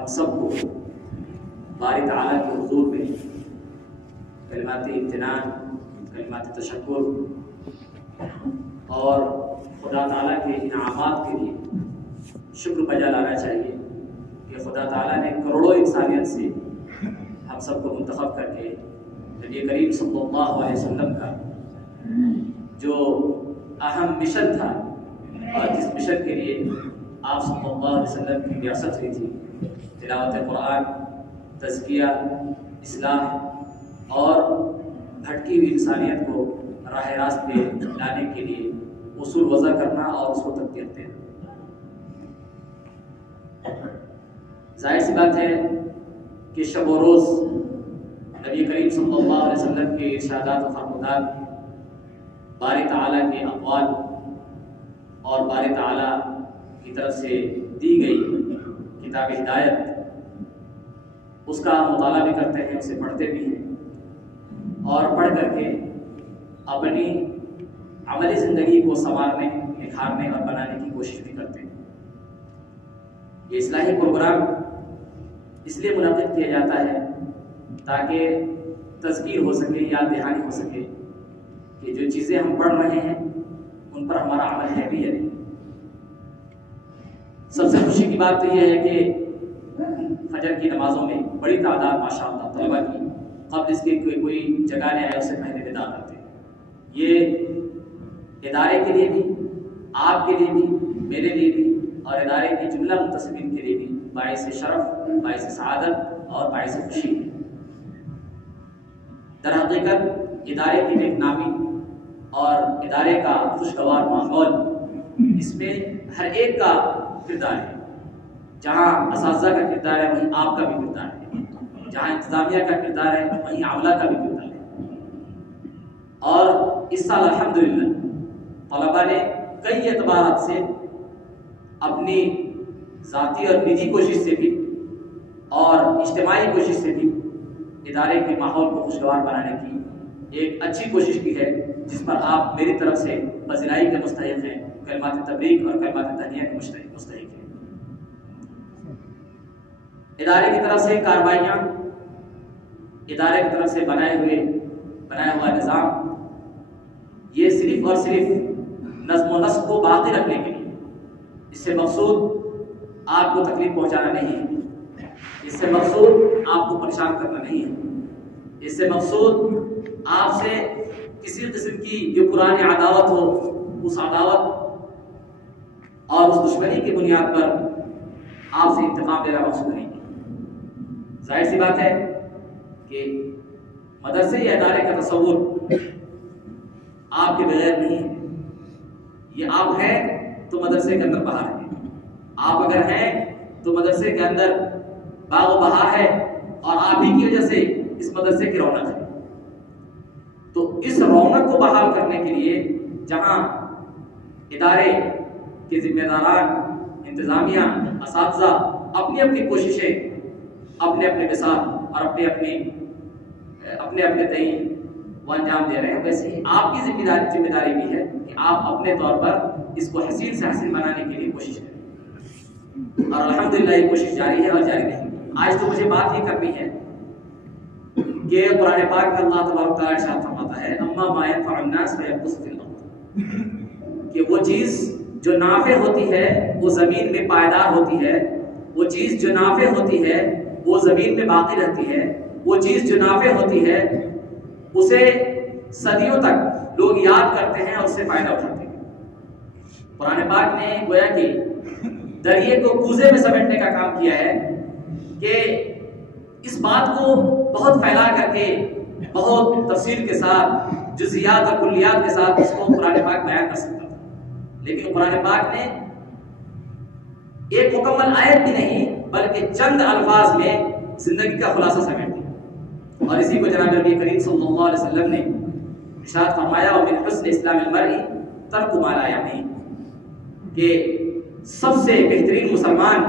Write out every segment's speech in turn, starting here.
ہم سب کو باری تعالیٰ کے حضور میں کلمات امتنان، کلمات تشکر اور خدا تعالیٰ کے انعامات کے لیے شکر بجا لانا چاہیے کہ خدا تعالیٰ نے کروڑوں انسانیت سے ہم سب کو منتخب کر کے نبی کریم صلی اللہ علیہ وسلم کا جو اہم مشن تھا اور جس مشن کے لیے آپ صلی اللہ علیہ وسلم کی بعثت ہوئی تھی، تلاوت قرآن، تزکیہ، اصلاح اور بھٹکی ہوئی انسانیت کو راہ راست پہ لانے کے لیے اصول وضع کرنا اور اس کو تطبیق دینا۔ ظاہر سی بات ہے کہ شب و روز نبی کریم صلی اللہ علیہ وسلم کے ارشادات و فرمودات، باری تعالیٰ کے اقوال اور باری تعالیٰ کی طرف سے دی گئی کتاب ہدایت، اس کا مطالعہ بھی کرتے ہیں، اسے پڑھتے بھی ہیں اور پڑھ کر کے اپنی عملی زندگی کو سنوارنے، نکھارنے اور بنانے کی کوشش بھی کرتے ہیں۔ یہ اصلاحی پروگرام اس لیے منعقد کیا جاتا ہے تاکہ تذکیر ہو سکے، یاد دہانی ہو سکے کہ جو چیزیں ہم پڑھ رہے ہیں ان پر ہمارا عمل ہے بھی یا نہیں۔ سب سے خوشی کی بات تو یہ ہے کہ فجر کی نمازوں میں بڑی تعداد ماشاءاللہ طلبہ کی قبل اس کے کوئی جگانے آئے اس سے پہلے ادا کرتے ہیں۔ یہ ادارے کے لیے بھی، آپ کے لیے بھی، میرے لیے بھی اور ادارے کے جملہ منتسبین کے لیے بھی باعث شرف، باعث سعادت اور باعث خوشی ہے۔ در حقیقت ادارے کی نیک نامی اور ادارے کا خوشگوار ماحول، اس میں ہر ایک کا کردار ہے۔ جہاں اساتذہ کا کردار ہے وہیں آپ کا بھی کردار ہے، جہاں انتظامیہ کا کردار ہے وہیں عملہ کا بھی کردار ہے۔ اور اس سال الحمدللہ طلباء نے کئی اعتبارات سے اپنی ذاتی اور نجی کوشش سے بھی اور اجتماعی کوشش سے بھی ادارے کے ماحول کو خوشگوار بنانے کی ایک اچھی کوشش کی ہے، جس پر آپ میری طرف سے پذیرائی کے مستحق ہیں، کلمات تبریک اور کلمات تہنیہ کے مستحق ہیں۔ ادارے کی طرف سے کارروائیاں، ادارے کی طرف سے بنایا ہوا نظام، یہ صرف اور صرف نظم و نسق کو باقی رکھنے کے لیے، اس سے مقصود آپ کو تکلیف پہنچانا نہیں ہے، اس سے مقصود آپ کو پریشان کرنا نہیں ہے، اس سے مقصود آپ سے کسی قسم کی جو پرانی عداوت ہو، اس عداوت اور اس دشمنی کی بنیاد پر آپ سے انتقام لینا مقصود نہیں ہے۔ ظاہر سی بات ہے کہ مدرسے یا ادارے کا تصور آپ کے بغیر نہیں ہے۔ یہ آپ ہیں تو مدرسے کے اندر بہار ہے، آپ اگر ہیں تو مدرسے کے اندر باغ و بہار ہے اور آپ ہی کی وجہ سے اس مدرسے کی رونق ہے۔ تو اس رونق کو بحال کرنے کے لیے جہاں ادارے کے ذمہ داران، انتظامیہ، اساتذہ اپنی اپنی کوششیں، اپنے اپنے مثال اور اپنے اپنے تعین وہ انجام دے رہے ہیں، ویسے ہی آپ کی ذمہ داری بھی ہے کہ آپ اپنے طور پر اس کو حسین سے حسین بنانے کے لیے کوشش کریں، اور الحمدللہ یہ کوشش جاری ہے اور جاری رہے گی۔ آج تو مجھے بات یہ کرنی ہے کہ قرآن پاک میں اللہ تبارک تعالیٰ ارشاد فرماتا ہے اما ما ينفع الناس فيمكث في الارض، کہ وہ چیز جو نافع ہوتی ہے وہ زمین میں پائیدار ہوتی ہے، وہ چیز جو نافع ہوتی ہے وہ زمین میں باقی رہتی ہے، وہ چیز جو نافع ہوتی ہے اسے صدیوں تک لوگ یاد کرتے ہیں اور اس سے فائدہ اٹھاتے ہیں۔ قرآن پاک نے گویا کہ دریا کو کوزے میں سمیٹنے کا کام کیا ہے کہ اس بات کو بہت پھیلا کر کے، بہت تفصیل کے ساتھ، جزیات اور کلیات کے ساتھ اس کو قرآن پاک بیان کر سکتا تھا، لیکن قرآن پاک نے ایک مکمل آیت بھی نہیں بلکہ چند الفاظ میں زندگی کا خلاصہ سمیٹ دیا، اور اسی کو جناب نبی کریم صلی اللہ علیہ وسلم نے ارشاد فرمایا ومن حسن اسلام المرء ترک ما لا یعنی، کہ سب سے بہترین مسلمان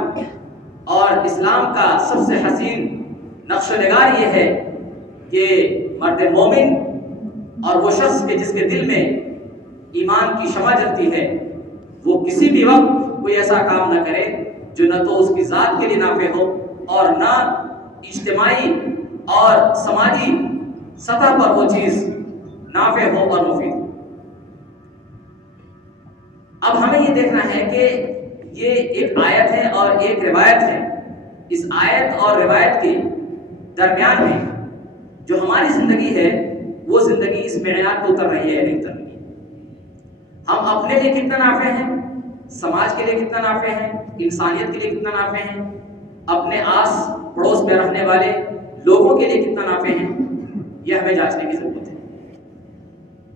اور اسلام کا سب سے حسین نقش و نگار یہ ہے کہ مرد مومن اور وہ شخص کے جس کے دل میں ایمان کی شمع جلتی ہے وہ کسی بھی وقت کوئی ایسا کام نہ کرے جو نہ تو اس کی ذات کے لیے نافع ہو اور نہ اجتماعی اور سماجی سطح پر وہ چیز نافع ہو اور مفید ہو۔ اب ہمیں یہ دیکھنا ہے کہ یہ ایک آیت ہے اور ایک روایت ہے، اس آیت اور روایت کے درمیان میں جو ہماری زندگی ہے وہ زندگی اس معیار پہ اتر رہی ہے نہیں اتر رہی ہے۔ ہم اپنے لیے کتنا نافع ہیں، سماج کے لیے کتنا نافع ہیں، انسانیت کے لیے کتنا نافع ہیں، اپنے آس پڑوس میں رہنے والے لوگوں کے لیے کتنا نافع ہیں، یہ ہمیں جانچنے کی ضرورت ہے۔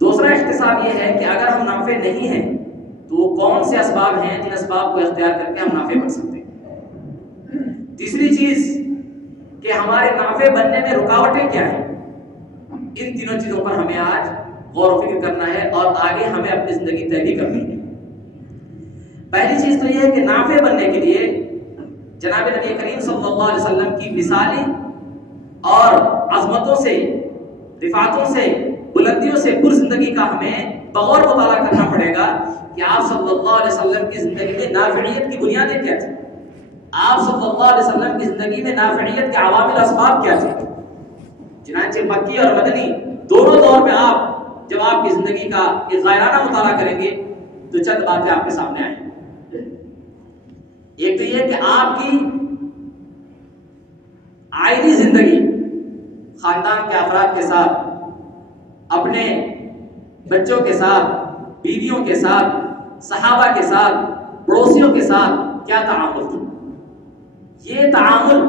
دوسرا احتساب یہ ہے کہ اگر ہم نافع نہیں ہیں تو وہ کون سے اسباب ہیں جن اسباب کو اختیار کر کے ہم نافع بن سکتے ہیں۔ تیسری چیز کہ ہمارے نافع بننے میں رکاوٹیں کیا ہیں، ان تینوں چیزوں پر ہمیں آج غور و فکر کرنا ہے اور آگے ہمیں اپنی زندگی طے بھی کرنی ہے۔ پہلی چیز تو یہ ہے کہ نافع بننے کے لیے جناب نبی کریم صلی اللہ علیہ وسلم کی مثالی اور عظمتوں سے، رفعتوں سے، بلندیوں سے پر زندگی کا ہمیں بغور مطالعہ کرنا پڑے گا کہ آپ صلی اللہ علیہ وسلم کی زندگی میں نافعیت کی بنیادیں کیا تھیں، آپ صلی اللہ علیہ وسلم کی زندگی میں نافعیت کے عوامل اسباب کیا تھے۔ چنانچہ مکی اور مدنی دونوں دور میں آپ جب آپ کی زندگی کا ایک غائرانہ مطالعہ کریں گے تو چند باتیں آپ کے سامنے آئیں۔ ایک تو یہ کہ آپ کی آئینی زندگی خاندان کے افراد کے ساتھ، اپنے بچوں کے ساتھ، بیویوں کے ساتھ، صحابہ کے ساتھ، پڑوسیوں کے ساتھ کیا تعامل تھا۔ یہ تعامل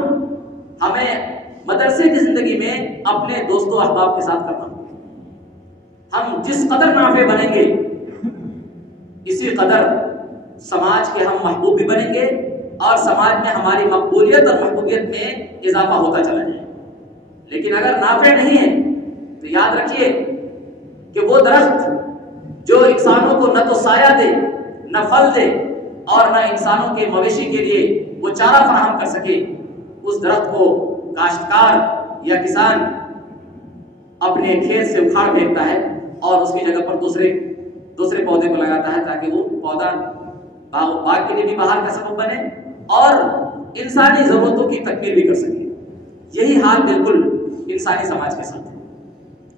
ہمیں مدرسے کی زندگی میں اپنے دوستوں احباب کے ساتھ کرنا ہوگا۔ ہم جس قدر نافع بنیں گے اسی قدر سماج کے ہم محبوب بھی بنیں گے اور سماج میں ہماری مقبولیت اور محبوبیت میں اضافہ ہوتا چلا جائے۔ لیکن اگر نافع نہیں ہے تو یاد رکھیے کہ وہ درخت جو انسانوں کو نہ تو سایہ دے، نہ پھل دے اور نہ انسانوں کے مویشی کے لیے وہ چارہ فراہم کر سکے، اس درخت کو کاشتکار یا کسان اپنے کھیت سے اکھاڑ پھینکتا ہے اور اس کی جگہ پر دوسرے پودے کو لگاتا ہے تاکہ وہ پودا باغ کے لیے بھی بہار کا سبب بنے اور انسانی ضرورتوں کی تکمیل بھی کر سکے۔ یہی حال بالکل انسانی سماج کے ساتھ ہے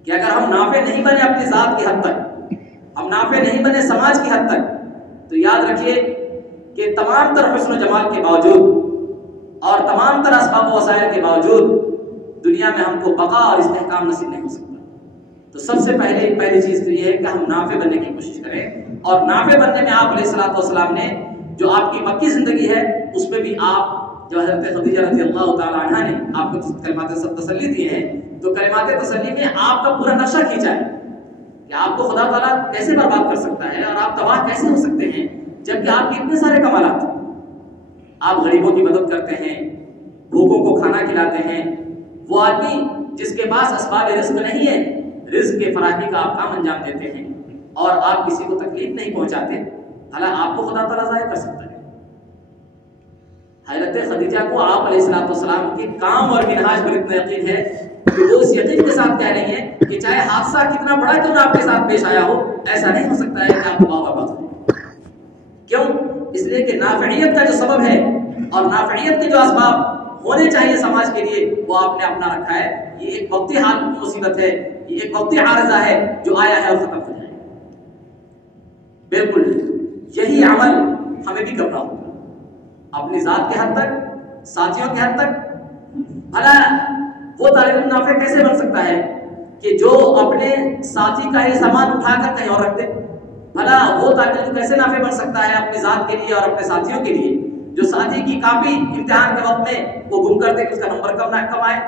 کہ اگر ہم نافع نہیں بنے اپنی ذات کی حد تک، ہم نافع نہیں بنے سماج کی حد تک، تو یاد رکھیے کہ تمام تر حسن و جمال کے باوجود اور تمام تر اسباب و وسائل کے باوجود دنیا میں ہم کو بقا اور استحکام نصیب نہیں ہو سکتا۔ تو سب سے پہلی چیز تو یہ ہے کہ ہم نافع بننے کی کوشش کریں، اور نافع بننے میں آپ علیہ الصلوۃ والسلام نے جو آپ کی مکی زندگی ہے اس میں بھی آپ جو حضرت خدیجہ رضی اللہ تعالی عنہا نے آپ کو کلمات تسلی دی ہیں، تو کلمات تسلی میں آپ کا پورا نقشہ کھینچا ہے کہ آپ کو خدا تعالیٰ کیسے برباد کر سکتا ہے اور آپ تباہ کیسے ہو سکتے ہیں جبکہ آپ کے اتنے سارے کمالات ہیں۔ آپ غریبوں کی مدد کرتے ہیں، بھوکوں کو کھانا کھلاتے ہیں، وہ آدمی جس کے پاس اسباب رزق نہیں ہے رزق کے فراہمی کا آپ کام انجام دیتے ہیں اور آپ کسی کو تکلیف نہیں پہنچاتے، حالانکہ آپ کو خدا تعالیٰ ضائع کر سکتا ہے۔ حضرت خدیجہ کو آپ علیہ الصلوۃ والسلام کے کام اور منہاج پر اتنا یقین ہے کہ وہ اس یقین کے ساتھ کہہ رہی ہیں کہ چاہے حادثہ کتنا بڑا کیوں نہ آپ کے ساتھ پیش آیا ہو، ایسا نہیں ہو سکتا ہے کہ آپ کو برباد ہو۔ کیوں؟ اس لیے کہ نافعیت کا جو سبب ہے اور نافعیت کے جو اسباب ہونے چاہیے سماج کے لیے وہ آپ نے اپنا رکھا ہے۔ یہ ایک وقتی حال مصیبت ہے، یہ ایک وقتی عارضہ ہے جو آیا ہے اور ختم ہو جائے۔ بالکل یہی عمل ہمیں بھی کرنا ہوگا اپنی ذات کے حد تک، ساتھیوں کے حد تک۔ بھلا وہ طالب علم نافع کیسے بن سکتا ہے کہ جو اپنے ساتھی کا ہی سامان اٹھا کر کہیں اور رکھ دے؟ بھلا وہ طالب علم کیسے نافع بن سکتا ہے اپنی ذات کے لیے اور اپنے ساتھیوں کے لیے جو ساتھی کی کاپی امتحان کے وقت میں وہ گم کر دے کہ اس کا نمبر کم آئے؟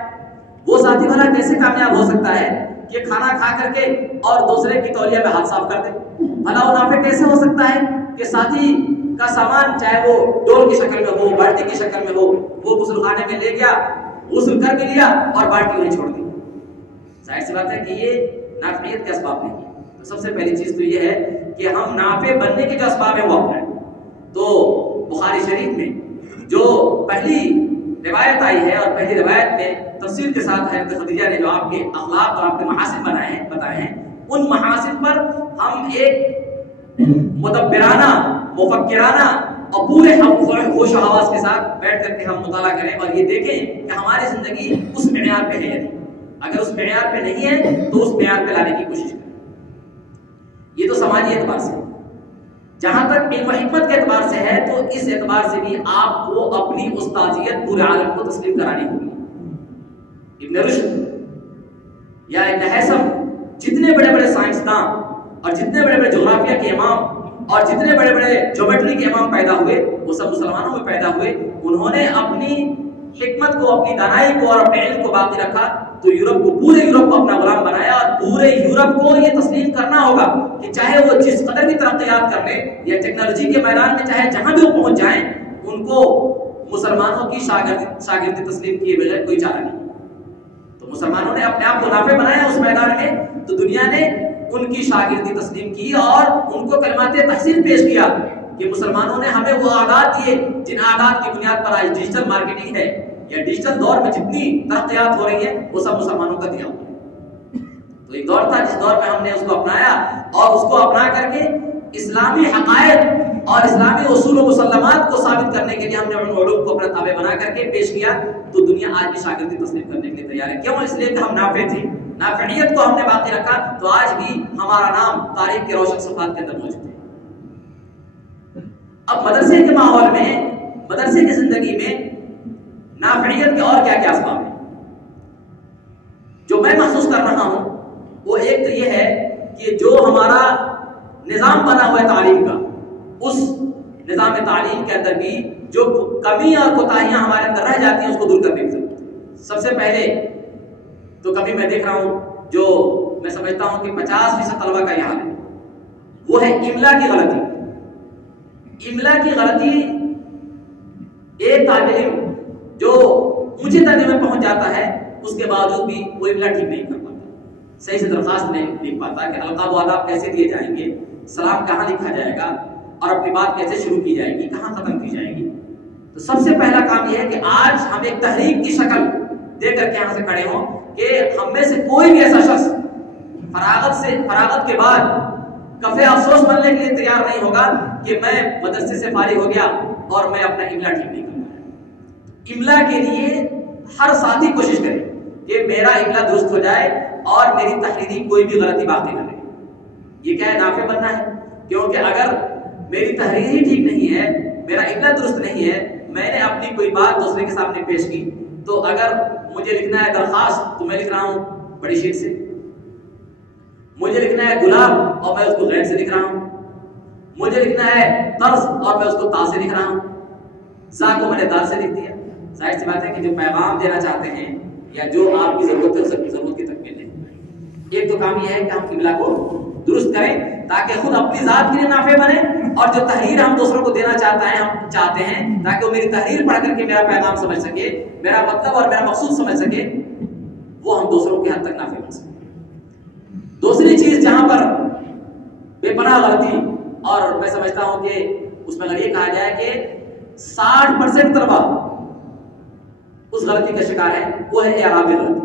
وہ ساتھی بھلا کیسے کامیاب ہو سکتا ہے کہ کھانا کھا کر کے اور دوسرے کی تولیہ میں ہاتھ صاف کر دے؟ بھلا وہ نافع کیسے ہو سکتا ہے کہ ساتھی کا سامان چاہے وہ ڈول کی شکل میں ہو، بالٹی کی شکل میں ہو، وہ غسل خانے میں لے گیا، غسل کر کے لیا اور بالٹی وہیں چھوڑ دی؟ ظاہر سی بات ہے کہ یہ نافعیت کے اسباب نہیں ہے۔ تو سب سے پہلی چیز تو یہ ہے کہ ہم نافع بننے کے جو اسباب ہیں وہ اپنائیں۔ تو بخاری شریف میں جو پہلی روایت آئی ہے اور پہلی روایت میں تفصیل کے ساتھ حضرت خدیجہ نے جو آپ کے اخلاق اور آپ کے محاسن بتائے ہیں، ان محاسن پر ہم ایک مدبرانہ، مفکرانہ اور پورے ہوش و حواس کے ساتھ بیٹھ کر کے ہم مطالعہ کریں اور یہ دیکھیں کہ ہماری زندگی اس معیار پہ ہے یا نہیں. اگر اس معیار پہ نہیں ہے تو اس معیار پہ لانے کی کوشش کریں. یہ تو سماجی اعتبار سے. جہاں تک علم و حکمت کے اعتبار سے ہے تو اس اعتبار سے بھی آپ کو اپنی استاذیت پورے عالم کو تسلیم کرانی ہوگی. ابن رشد یا ابن حیثم جتنے بڑے بڑے سائنسداں اور جتنے بڑے بڑے جغرافیہ کے امام اور جتنے بڑے بڑے جیومیٹری کے امام پیدا ہوئے وہ سب مسلمانوں میں پیدا ہوئے. انہوں نے اپنی حکمت کو اپنی دانائی کو اور اپنے علم کو باقی رکھا تو یورپ کو پورے یورپ کو اپنا غلام بنایا اور پورے یورپ کو یہ تسلیم کرنا ہوگا کہ چاہے وہ جس قدر بھی ترقیات کر لیں یا ٹیکنالوجی کے میدان میں چاہے جہاں بھی وہ پہنچ جائیں ان کو مسلمانوں کی شاگردی تسلیم کیے بغیر کوئی چارہ نہیں. تو مسلمانوں نے اپنے آپ کو نافع بنایا اس میدان میں تو دنیا نے ان کی شاگردی تسلیم کی اور ان کو کلمات تحسین پیش کیا کہ مسلمانوں نے ہمیں وہ عادات دیے جن عادات کی بنیاد پر آج ڈیجیٹل مارکیٹنگ ہے یا ڈیجیٹل دور میں جتنی ترقیات ہو رہی ہیں وہ سب مسلمانوں کا دیا ہوا ہے. تو ایک دور تھا جس دور میں ہم نے اس کو اپنایا اور اس کو اپنا کر کے اسلامی حقائق اور اسلامی اصول و مسلمات کو ثابت کرنے کے لیے ہم نے ان علوم کو اپنا تابع بنا کر کے پیش کیا. تو دنیا آج بھی شاگردی تسلیم کرنے کے لیے تیار ہے. کیوں؟ اس لیے کہ ہم نافع تھے. نافعیت کو ہم نے باقی رکھا تو آج بھی ہمارا نام تاریخ کے روشن صفحات کے اندر موجود ہے. اب مدرسے کے ماحول میں مدرسے کی زندگی میں نافعیت کے اور کیا کیا اسباب ہیں جو میں محسوس کر رہا ہوں. وہ ایک تو یہ ہے کہ جو ہمارا نظام بنا ہوا ہے تعلیم کا اس نظام تعلیم کے اندر بھی جو کمی اور کوتاہیاں ہمارے اندر رہ جاتی ہیں اس کو دور کرنے کی ضرورت ہے. سب سے پہلے تو کبھی میں دیکھ رہا ہوں جو میں سمجھتا ہوں کہ 50% طلبہ کا یہ حال ہے وہ ہے املا کی غلطی. املا کی غلطی ایک طالب علم جو اونچے درجے میں پہنچ جاتا ہے اس کے باوجود بھی وہ املا ٹھیک نہیں کر پاتا, صحیح سے درخواست نہیں لکھ پاتا کہ القاب و آداب کیسے دیے جائیں گے, سلام کہاں لکھا جائے گا اور اپنی بات کیسے شروع کی جائے گی, کہاں ختم کی جائے گی. تو سب سے پہلا کام یہ ہے کہ آج ہم ایک تحریک کی شکل دے کر کے یہاں سے کھڑے ہوں کہ ہم میں سے کوئی بھی ایسا شخص فراغت کے بعد کفے افسوس بننے کے لیے تیار نہیں ہوگا کہ میں مدرسے سے فارغ ہو گیا اور میں اپنا املا ٹھیک نہیں کر پایا. املا کے لیے ہر ساتھی کوشش کرے کہ میرا املا درست ہو جائے اور میری تحریری کوئی بھی غلطی باقی نہ رہے. یہ کیا ہے؟ نافع بننا ہے. کیونکہ اگر میری تحریری ٹھیک نہیں ہے, میرا املا درست نہیں ہے, میں نے اپنی کوئی بات دوسرے کے سامنے پیش کی تو اگر مجھے لکھنا ہے درخواست تو میں لکھ رہا ہوں بڑی شیٹ سے, مجھے لکھنا ہے گلاب اور میں اس کو غیر سے لکھ رہا ہوں, مجھے لکھنا ہے طرز اور میں اس کو تا سے لکھ رہا ہوں, سا کو میں نے دال سے لکھ دیا. ظاہر سی بات ہے کہ جو پیغام دینا چاہتے ہیں یا جو آپ کی ضرورت ہے سب کی ضرورت کی تکمیل ہے. ایک تو کام یہ ہے کہ ہم قبلہ کو درست کریں تاکہ خود اپنی ذات کے لیے نافع بنے اور جو تحریر ہم دوسروں کو دینا ہم چاہتے ہیں تاکہ وہ میری تحریر پڑھ کر کے میرا پیغام سمجھ سکے, میرا مطلب اور میرا مقصود سمجھ سکے, وہ ہم دوسروں کے حد تک نافع بن سکے. دوسری چیز جہاں پر بے پناہ غلطی اور میں سمجھتا ہوں کہ اس میں اگر یہ کہا جائے کہ 60% طلبہ اس غلطی کا شکار ہے وہ ہے اعرابی غلطی.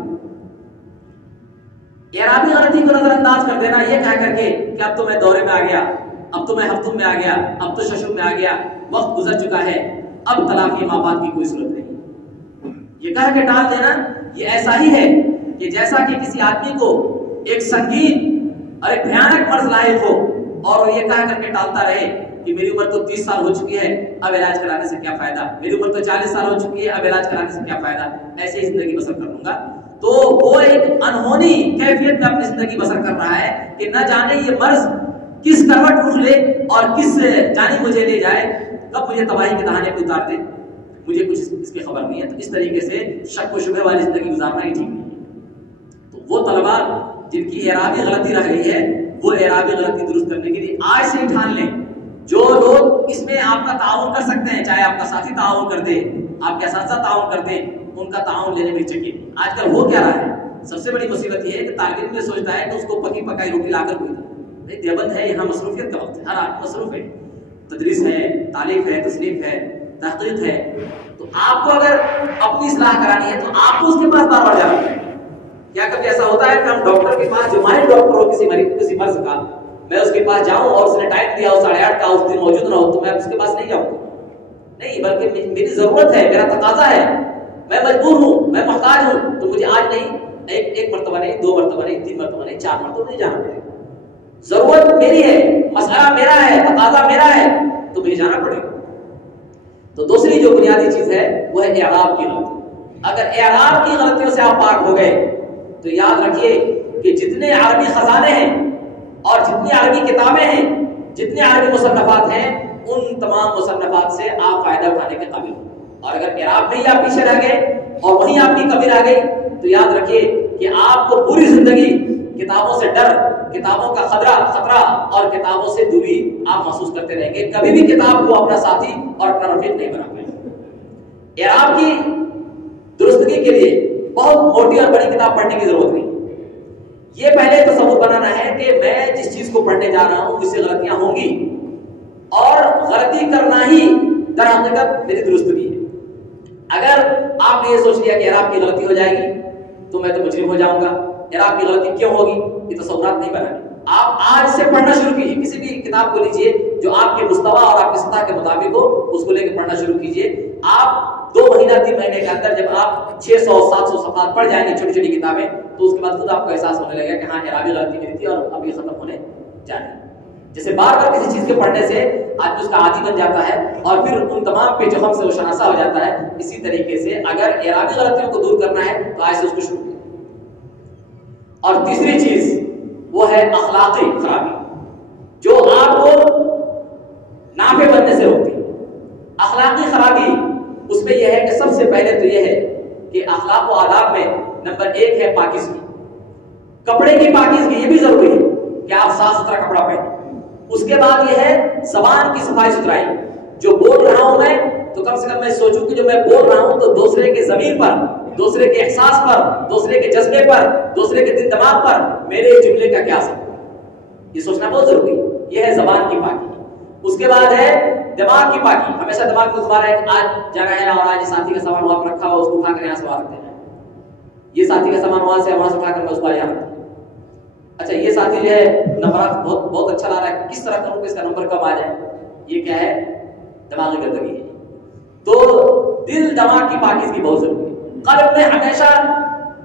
اعرابی غلطی کو نظر انداز کر دینا یہ کہہ کر کے کہ اب تو میں دورے میں آ گیا, اب تو میں ہفتوں میں آ گیا, اب تو ششم میں آ گیا, وقت گزر چکا ہے, اب طلاق ماں باپ کی کوئی ضرورت نہیں. یہ کہہ کے ٹال دینا یہ ایسا ہی ہے کہ جیسا کہ کسی آدمی کو ایک سنگین اور ایک بھیانک مرض لاحق ہو اور وہ یہ کہہ کر کے ٹالتا رہے کہ میری عمر تو 30 سال ہو چکی ہے, اب علاج کرانے سے کیا فائدہ, میری عمر تو 40 سال ہو چکی ہے, اب علاج کرانے سے کیا فائدہ, ایسے ہی زندگی بسر کر لوں گا. تو وہ ایک انہونی کیفیت میں اپنی زندگی بسر کر رہا ہے کہ نہ جانے یہ مرض کس کروٹ رخ لے اور کس جانی مجھے لے جائے, کب مجھے تباہی کے دہانے پہ اتار دے, مجھے کچھ اس کی خبر نہیں ہے. تو اس طریقے سے شک و شبہ والی زندگی گزارنا ہی ٹھیک نہیں ہے. تو وہ طلباء جن کی اعرابی غلطی رہ گئی ہے وہ اعرابی غلطی درست کرنے کے لیے آج سے ٹھان لیں. جو لوگ اس میں آپ کا تعاون کر سکتے ہیں, چاہے آپ کا ساتھی تعاون کر دے, آپ کے اساتذہ تعاون کر دیں, ان کا تعاون لینے میں چکے. آج کل ہو کیا رہا ہے, سب سے بڑی مصیبت یہ ہے کہ طالب علم یہ سوچتا ہے کہ اس کو پکی پکائی روٹی لا کر کوئی دے. دیوبند ہے, یہاں مصروفیت کا وقت ہے, ہر آدمی مصروف ہے, تدریس ہے, تعلیف ہے, تصنیف ہے, تحقیق ہے. تو آپ کو اگر اپنی اصلاح کرانی ہے تو آپ کو اس کے پاس بار بار جانا ہے. کیا کبھی ایسا ہوتا ہے کہ ہم ڈاکٹر کے پاس, جو ماہر ڈاکٹر ہو کسی مریض کسی مرض کا, میں اس کے پاس جاؤں اور اس نے ٹائم دیا ہو 8:30 کا, اس دن موجود نہ ہو تو میں اس کے پاس نہیں جاؤں گا. نہیں، بلکہ میری ضرورت ہے، میرا تقاضا ہے، میں مجبور ہوں، میں محتاج ہوں، تو مجھے آج نہیں، ایک مرتبہ نہیں، 2 مرتبہ نہیں، 3 مرتبہ نہیں، 4 مرتبہ نہیں جانا پڑے گا. ضرورت میری ہے، مسئلہ میرا ہے، تقاضا میرا ہے، تو مجھے جانا پڑے گا. تو دوسری جو بنیادی چیز ہے وہ ہے اعراب کی غلطی. اگر اعراب کی غلطیوں سے آپ پاک ہو گئے تو یاد رکھیے کہ جتنے عربی خزانے ہیں اور جتنی عربی کتابیں ہیں، جتنے عربی مصنفات ہیں، ان تمام مصنفات سے آپ فائدہ اٹھانے کے قابل ہیں. اور اگر اعراب میں ہی آپ پیچھے رہ گئے اور وہیں آپ کی کمی رہ گئی تو یاد رکھیے کہ آپ کو پوری زندگی کتابوں سے ڈر، کتابوں کا خطرہ اور کتابوں سے دوری آپ محسوس کرتے رہیں گے. کبھی بھی کتاب کو اپنا ساتھی اور اپنا رفیق نہیں بنا پائیں گے. اعراب کی درستگی کے لیے بہت موٹی اور بڑی کتاب پڑھنے کی ضرورت نہیں. یہ پہلے تصور بنانا ہے کہ میں جس چیز کو پڑھنے جا رہا ہوں اس سے غلطیاں ہوں گی اور غلطی کرنا ہی در حقیقت میری درستگی ہے. اگر آپ نے یہ سوچ لیا کہ اعراب کی غلطی ہو جائے گی تو میں تو مجرم ہو جاؤں گا، اعراب کی غلطی کیوں ہوگی، یہ تصورات نہیں بنانے. آپ آج سے پڑھنا شروع کیجیے، کسی بھی کتاب کو لیجیے جو آپ کے مستویٰ اور آپ کی سطح کے مطابق ہو، اس کو لے کے پڑھنا شروع کیجیے. آپ 2 مہینہ 3 مہینے کے اندر جب آپ 600-700 صفحات پڑھ جائیں گے چھوٹی چھوٹی کتابیں، تو اس کے بعد خود آپ کو احساس ہونے لگے گا کہ ہاں اعرابی غلطی میری تھی اور اب یہ ختم ہونے جا رہی ہے. جیسے بار بار کسی چیز کے پڑھنے سے آدمی اس کا عادی بن جاتا ہے اور پھر ان تمام پیچ و خم سے وہ شناسا ہو جاتا ہے. اسی طریقے سے اگر اعرابی غلطیوں کو دور کرنا ہے تو آج سے اس کو شروع کریں. اور تیسری چیز وہ ہے اخلاقی خرابی جو آپ کو نافع بننے سے روکتی ہے. اخلاقی خرابی اس میں یہ ہے کہ سب سے پہلے تو یہ ہے کہ اخلاق و آداب میں نمبر 1 ہے پاکیزگی. کپڑے کی پاکیزگی یہ بھی ضروری ہے کہ آپ صاف ستھرا کپڑا پہنیں. اس کے بعد یہ ہے زبان کی صفائی ستھرائی. جو بول رہا ہوں میں تو کم سے کم میں سوچوں کہ جو میں بول رہا ہوں تو دوسرے کے ضمیر پر، دوسرے کے احساس پر، دوسرے کے جذبے پر، دوسرے کے دل دماغ پر میرے جملے کا کیا اثر ہے، یہ سوچنا بہت ضروری ہے. یہ ہے زبان کی پاکی. اس کے بعد ہے دماغ کی پاکی. ہمیشہ دماغ کو گھما رہا ہے کہ آج جانا ہے اور آج ساتھی کا سامان وہاں پر رکھا ہوا اس کو اٹھا کر یہاں سے وہاں رکھتے ہیں، یہ ساتھی کا سامان وہاں سے اٹھا کر میں اس کو یہاں رکھتا ہوں. اچھا یہ ساتھی جو ہے نمبرات بہت اچھا لا رہا ہے، کس طرح کروں کہ اس کا نمبر کم آ جائے، یہ کیا ہے، دماغی گندگی ہے. تو دل دماغ کی پاکیزگی بہت ضروری ہے. قلب میں ہمیشہ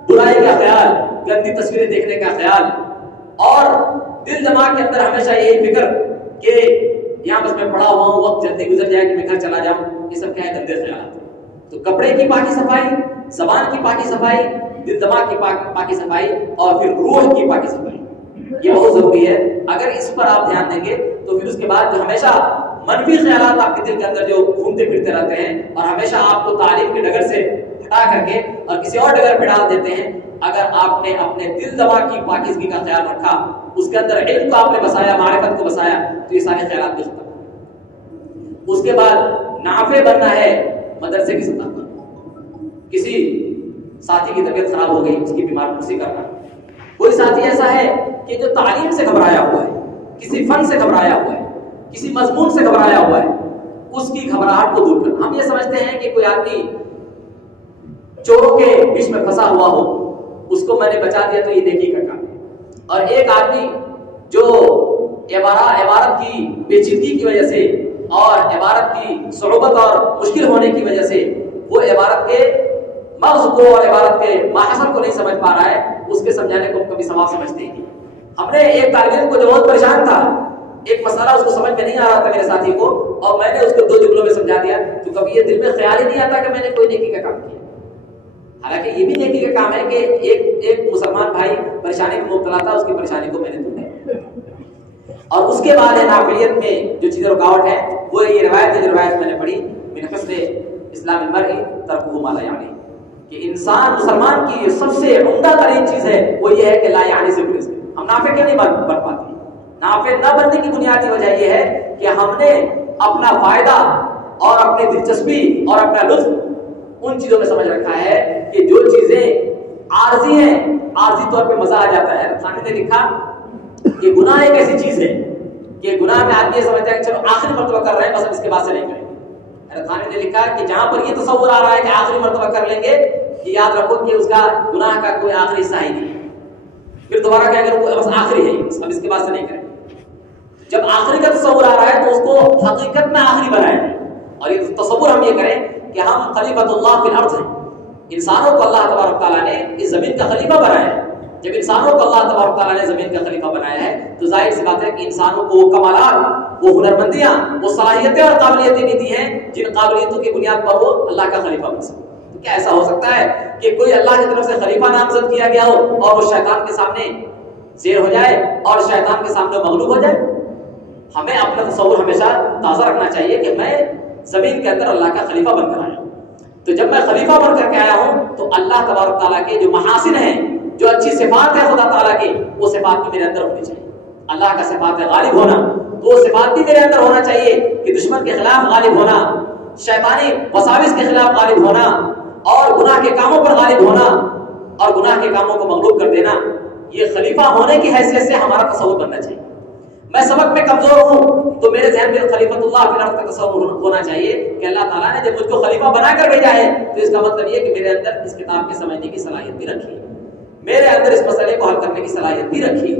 برائی کا خیال، گندی تصویریں دیکھنے کا خیال اور دل دماغ کے اندر ہمیشہ یہی فکر کہ یہاں بس میں پڑا ہوا ہوں، وقت جلدی گزر جائے کہ میں گھر چلا جاؤں، یہ سب کیا ہے، گندے خیالات. تو کپڑے کی پاکی صفائی، زبان کی پاکی صفائی، دل دماغ کی پاکی صفائی اور پھر روح کی پاکی صفائی، یہ بہت ضروری ہے. اگر اس پر آپ دھیان دیں گے تو پھر اس کے بعد جو ہمیشہ منفی خیالات آپ کے دل کے اندر جو گھومتے پھرتے رہتے ہیں اور ہمیشہ آپ کو تعلیم کے ڈگر سے ہٹا کر کے اور کسی اور ڈگر پہ ڈال دیتے ہیں، اگر آپ نے اپنے دل دماغ کی پاکیزگی کا خیال رکھا، اس کے اندر علم کو آپ نے بسایا، معرفت کو بسایا، تو یہ سارے خیالات بھی ختم. اس کے بعد نافع بننا ہے مدرسے کی سطح پر. کسی ساتھی کی طبیعت خراب ہو گئی، اس کی بیمار پرسی کرنا. کوئی ساتھی ایسا ہے کہ جو تعلیم سے گھبرایا ہوا ہے، کسی فن سے گھبرایا ہوا ہے، کسی مضمون سے گھبرایا ہوا ہے، اس کی گھبراہٹ کو دور کرنا. ہم یہ سمجھتے ہیں کہ کوئی آدمی چوروں کے بیچ میں پھنسا ہوا ہو، اس کو میں نے بچا دیا تو یہ نیکی کا کام ہے. اور ایک آدمی جو عبارت کی پیچیدگی کی وجہ سے اور عبارت کی صعوبت اور مشکل ہونے کی وجہ سے وہ عبارت کے مغز کو اور عبارت کے ماحصل کو نہیں سمجھ پا رہا ہے، اس کے سمجھانے کو ہم کبھی ثواب سمجھتے ہی نہیں. ہم نے ایک طالب علم کو جو بہت پریشان تھا، ایک مسئلہ اس کو سمجھ میں نہیں آ رہا تھا میرے ساتھی کو، اور میں نے اس کو 2 جملوں میں سمجھا دیا، تو کبھی یہ دل میں خیال ہی نہیں آتا کہ میں نے کوئی نیکی کا کام کیا. حالانکہ یہ بھی نیکی کا کام ہے کہ ایک مسلمان بھائی پریشانی میں مبتلا تھا، اس کی پریشانی کو میں نے دور کیا. اور اس کے بعد نافعیت میں جو چیزیں رکاوٹ ہے وہ یہ روایت ہے، جو روایت میں نے پڑھی، من حسن اسلام المرء ترکہ ما لا یعنی، کہ انسان مسلمان کی سب سے عمدہ ترین چیز ہے وہ یہ ہے کہ لا یعنی سے گریز. ہم نافع کیوں نہیں بن پاتے؟ نافع نہ بننے کی بنیادی وجہ یہ ہے کہ ہم نے اپنا فائدہ اور اپنی دلچسپی اور اپنا لطف ان چیزوں میں سمجھ رکھا ہے کہ جو چیزیں عارضی ہیں، عارضی طور پہ مزہ آ جاتا ہے. خانی نے لکھا کہ گناہ ایک ایسی چیز ہے کہ گناہ میں آدمی یہ سمجھتا ہے کہ چلو آخری مرتبہ کر رہے ہیں بس اب اس کے بعد سے نہیں کریں گے. خانی نے لکھا کہ جہاں پر یہ تصور آ رہا ہے کہ آخری مرتبہ کر لیں گے، کہ یاد رکھو کہ اس کا گناہ کا کوئی آخری حصہ ہی نہیں ہے. پھر دوبارہ کیا کرو، بس آخری ہے اب اس کے بعد سے نہیں کریں. جب آخری کا تصور آ رہا ہے تو اس کو حقیقت میں آخری بنائیں اور یہ تصور ہم یہ کریں کہ ہم خلیفۃ اللہ فی الارض ہیں، انسانوں کو اللہ تبارک تعالیٰ نے اس زمین کا خلیفہ بنایا ہے۔ جب انسانوں کو اللہ تبارک تعالیٰ نے زمین کا خلیفہ بنایا ہے تو ظاہر سی بات ہے کہ انسانوں کو وہ کمالات، وہ ہنرمندیاں، وہ صلاحیتیں اور قابلیتیں بھی دی ہیں جن قابلیتوں کی بنیاد پر وہ اللہ کا خلیفہ بن سکے۔ تو کیا ایسا ہو سکتا ہے کہ کوئی اللہ کی طرف سے خلیفہ نامزد کیا گیا ہو اور وہ شیطان کے سامنے زیر ہو جائے اور شیطان کے سامنے مغلوب ہو جائے؟ ہمیں اپنا تصور ہمیشہ تازہ رکھنا چاہیے کہ میں زمین کے اندر اللہ کا خلیفہ بن کر آیا ہوں، تو جب میں خلیفہ بن کر کے آیا ہوں تو اللہ تبارک تعالیٰ کے جو محاسن ہیں، جو اچھی صفات ہیں خدا تعالیٰ کی، وہ صفات بھی میرے اندر ہونی چاہیے۔ اللہ کا صفات غالب ہونا، تو وہ صفات بھی میرے اندر ہونا چاہیے کہ دشمن کے خلاف غالب ہونا، شیطانی وساوس کے خلاف غالب ہونا، اور گناہ کے کاموں پر غالب ہونا، اور گناہ کے کاموں کو مغلوب کر دینا۔ یہ خلیفہ ہونے کی حیثیت سے ہمارا تصور بننا چاہیے۔ میں سبق میں کمزور ہوں تو میرے ذہن میں خلیفۃ اللہ فی الارض کا تصور ہونا چاہیے کہ اللہ تعالیٰ نے جب مجھ کو خلیفہ بنا کر بھیجا ہے تو اس کا مطلب یہ کہ میرے اندر اس کتاب کے سمجھنے کی صلاحیت بھی رکھی، میرے اندر اس مسئلے کو حل کرنے کی صلاحیت بھی رکھی۔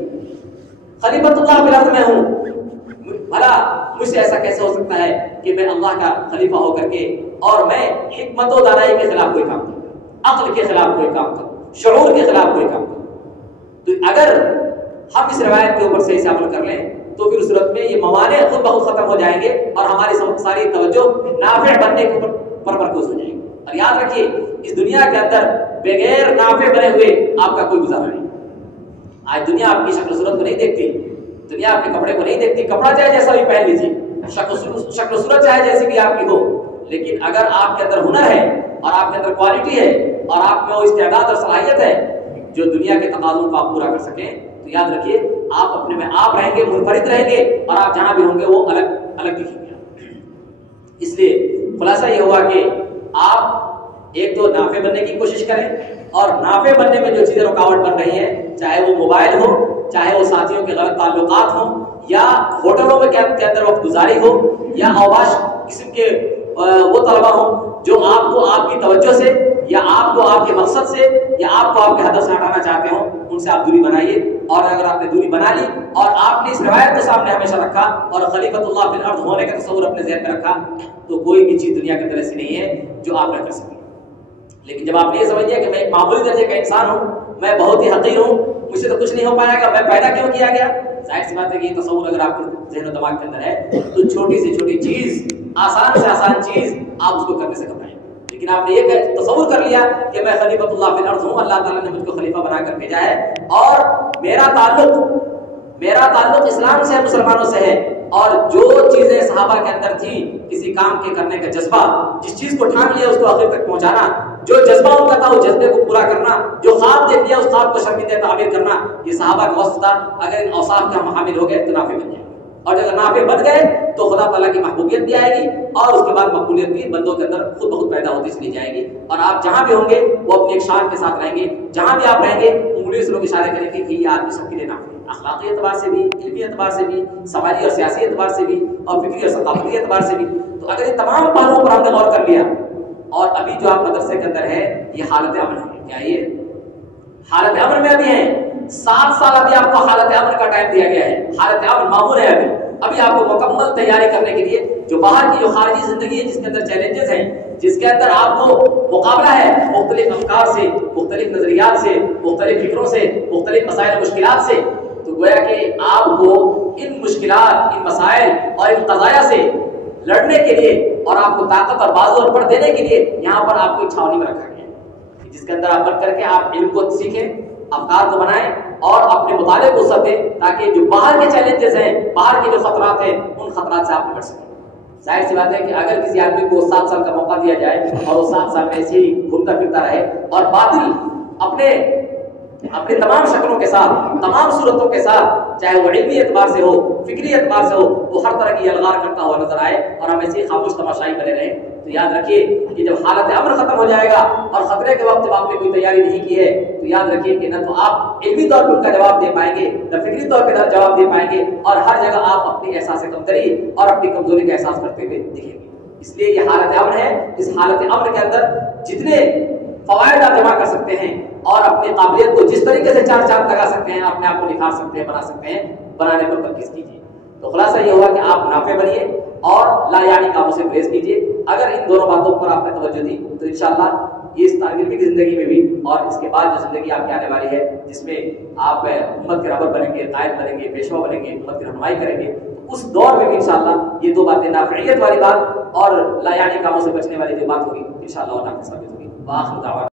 خلیفۃ اللہ فی الارض میں ہوں، بھلا مجھ سے ایسا کیسے ہو سکتا ہے کہ میں اللہ کا خلیفہ ہو کر کے اور میں حکمت و دانائی کے خلاف کوئی کام کروں، عقل کے خلاف کوئی کام کروں، شعور کے خلاف کوئی کام کروں؟ تو اگر ہم اس روایت کے اوپر صحیح سے عمل کر لیں تو پھر اس صورت میں یہ موانع خود بخود ختم ہو جائیں گے اور ہماری ساری توجہ نافع بننے کے پر مرکوز ہو جائے گی۔ اور یاد رکھیے اس دنیا کے اندر بغیر نافع بنے ہوئے آپ کا کوئی گزارا نہیں۔ آج دنیا آپ کی شکل و صورت کو نہیں دیکھتی، دنیا آپ کے کپڑے کو نہیں دیکھتی، کپڑا چاہے جیسا بھی پہن لیجیے، شکل و صورت چاہے جیسی بھی آپ کی ہو، لیکن اگر آپ کے اندر ہنر ہے اور آپ کے اندر کوالٹی ہے اور آپ میں وہ استعداد اور صلاحیت ہے جو دنیا کے تقاضوں کو آپ پورا کر سکیں، تو یاد رکھیے آپ اپنے میں آپ رہیں گے، منفرد رہیں گے، اور آپ جہاں بھی ہوں گے وہ الگ الگ دکھیں گے۔ اس لیے خلاصہ یہ ہوا کہ آپ ایک تو نافع بننے کی کوشش کریں، اور نافع بننے میں جو چیزیں رکاوٹ بن رہی ہیں، چاہے وہ موبائل ہو، چاہے وہ ساتھیوں کے غلط تعلقات ہوں، یا ہوٹلوں میں کے اندر وقت گزاری ہو، یا اوباش قسم کے وہ طلبہ ہوں جو آپ کو آپ کی توجہ سے یا آپ کو آپ کے مقصد سے یا آپ کو آپ کے ہدف سے ہٹانا چاہتے ہوں، ان سے آپ دوری بنائیے۔ اور اگر آپ نے دوری بنا لی اور آپ نے اس روایت کو سامنے ہمیشہ رکھا اور خلیفۃ اللہ فی الارض ہونے کا تصور اپنے ذہن میں رکھا، تو کوئی بھی چیز دنیا کے اندر ایسی نہیں ہے جو آپ نہ کر سکیں۔ لیکن جب آپ نے یہ سمجھ لیا کہ میں ایک معمولی درجے کا انسان ہوں، میں بہت ہی حقیر ہوں، مجھ سے تو کچھ نہیں ہو پائے گا، میں پیدا کیوں کیا گیا، ظاہر سی بات ہے کہ یہ تصور اگر آپ کے ذہن و دماغ کے اندر ہے تو چھوٹی سے چھوٹی چیز، آسان سے آسان چیز آپ اس کو کرنے سے گھبرائیں۔ لیکن آپ نے یہ تصور کر لیا کہ میں خلیفۃ اللہ فی الارض ہوں، اللہ تعالیٰ نے مجھ کو خلیفہ بنا کر بھیجا ہے، اور میرا تعلق اسلام سے ہے، مسلمانوں سے ہے، اور جو چیزیں صحابہ کے اندر تھی، کسی کام کے کرنے کا جذبہ، جس چیز کو ٹھان لیا اس کو آخر تک پہنچانا، جو جذبہ ان کا تھا وہ جذبے کو پورا کرنا، جو خواب دیکھ لیا اس خواب کو شرمندہ تعبیر کرنا، یہ صحابہ کا وصف تھا۔ اگر ان اوصاف کے ہم حامل ہو گئے تو نافع بن جائیں گے، اور اگر نافع بن گئے تو خدا تعالیٰ کی محبوبیت بھی آئے گی، اور اس کے بعد مقبولیت بھی بندوں کے اندر خود بخود پیدا ہوتی چلی جائے گی، اور آپ جہاں بھی ہوں گے وہ اپنی ایک شان کے ساتھ رہیں گے، جہاں بھی آپ رہیں گے انگلی سے لوگ اشارے کریں گے کہ یہ آدمی سب کے لیے نافع ہے، اخلاقی اعتبار سے بھی، علمی اعتبار سے بھی، سماجی اور سیاسی اعتبار سے بھی، اور فکری اور ثقافتی اعتبار سے بھی۔ تو اگر یہ تمام پہلوؤں پر ہم نے غور کر لیا، اور ابھی جو آپ مدرسے کے اندر ہے یہ حالت امن ہے، کیا یہ حالت امن میں ابھی ہیں؟ 7 سال ابھی آپ کو حالت امن کا ٹائم دیا گیا ہے، حالت امن معمول ہے ابھی آپ کو مکمل تیاری کرنے کے لیے، جو باہر کی جو خارجی زندگی ہے جس کے اندر چیلنجز ہیں، جس کے اندر آپ کو مقابلہ ہے مختلف افکار سے، مختلف نظریات سے، مختلف فکروں سے، مختلف مسائل و مشکلات سے، تو گویا کہ آپ کو ان مشکلات، ان مسائل اور ان قضایا سے لڑنے کے لیے اور آپ کو طاقت اور بازو اور بڑھ دینے کے لیے یہاں پر آپ کو ایک چھاونی میں رکھا گیا ہے، جس کے اندر آپ بن کر کے آپ علم کو سیکھیں، افکار کو بنائیں اور اپنے مطالعے کو سدیں، تاکہ جو باہر کے چیلنجز ہیں، باہر کے جو خطرات ہیں، ان خطرات سے آپ نمٹ سکیں۔ ظاہر سی بات ہے کہ اگر کسی آدمی کو 7 سال کا موقع دیا جائے اور وہ 7 سال میں ایسے ہی گھومتا پھرتا رہے اور باطل اپنے تمام شکلوں کے ساتھ، تمام صورتوں کے ساتھ، چاہے وہ علمی اعتبار سے ہو، فکری اعتبار سے ہو، وہ ہر طرح کی الغار کرتا ہوا نظر آئے اور ہم ایسے ہی خاموش تماشائی بنے رہے، تو یاد رکھیے کہ جب حالت امن ختم ہو جائے گا اور خطرے کے وقت جب آپ نے کوئی تیاری نہیں کی ہے، تو یاد رکھیے کہ نہ تو آپ علمی طور پر ان کا جواب دے پائیں گے، نہ فکری طور پہ جواب دے پائیں گے، اور ہر جگہ آپ اپنی احساس کمتری اور اپنی کمزوری کا احساس کرتے ہوئے دکھیں گے۔ اس لیے یہ حالت امن ہے، اس حالت امن کے اندر جتنے فوائد آپ جمع کر سکتے ہیں اور اپنی قابلیت کو جس طریقے سے چار چاند لگا سکتے ہیں، اپنے آپ کو نکھار سکتے ہیں، بنا سکتے ہیں، بنانے پر ترکیز کیجیے۔ تو خلاصہ یہ ہوا کہ آپ نافع بنیے، اور لا یعنی کاموں سے پرہیز کیجیے. اگر ان دونوں باتوں پر آپ نے توجہ دی تو انشاءاللہ اس طالب علم کی زندگی میں بھی اور اس کے بعد جو زندگی آپ کی آنے والی ہے جس میں آپ امت کے رہبر بنیں گے، قائد بنیں گے، پیشوا بنیں گے، امت کی رہنمائی کریں گے، تو اس دور میں بھی انشاءاللہ یہ دو باتیں، نافعیت والی بات اور لا یعنی کاموں سے بچنے والی جو بات ہوگی انشاءاللہ وہ نافع ثابت ہوگی. وآخر دعوانا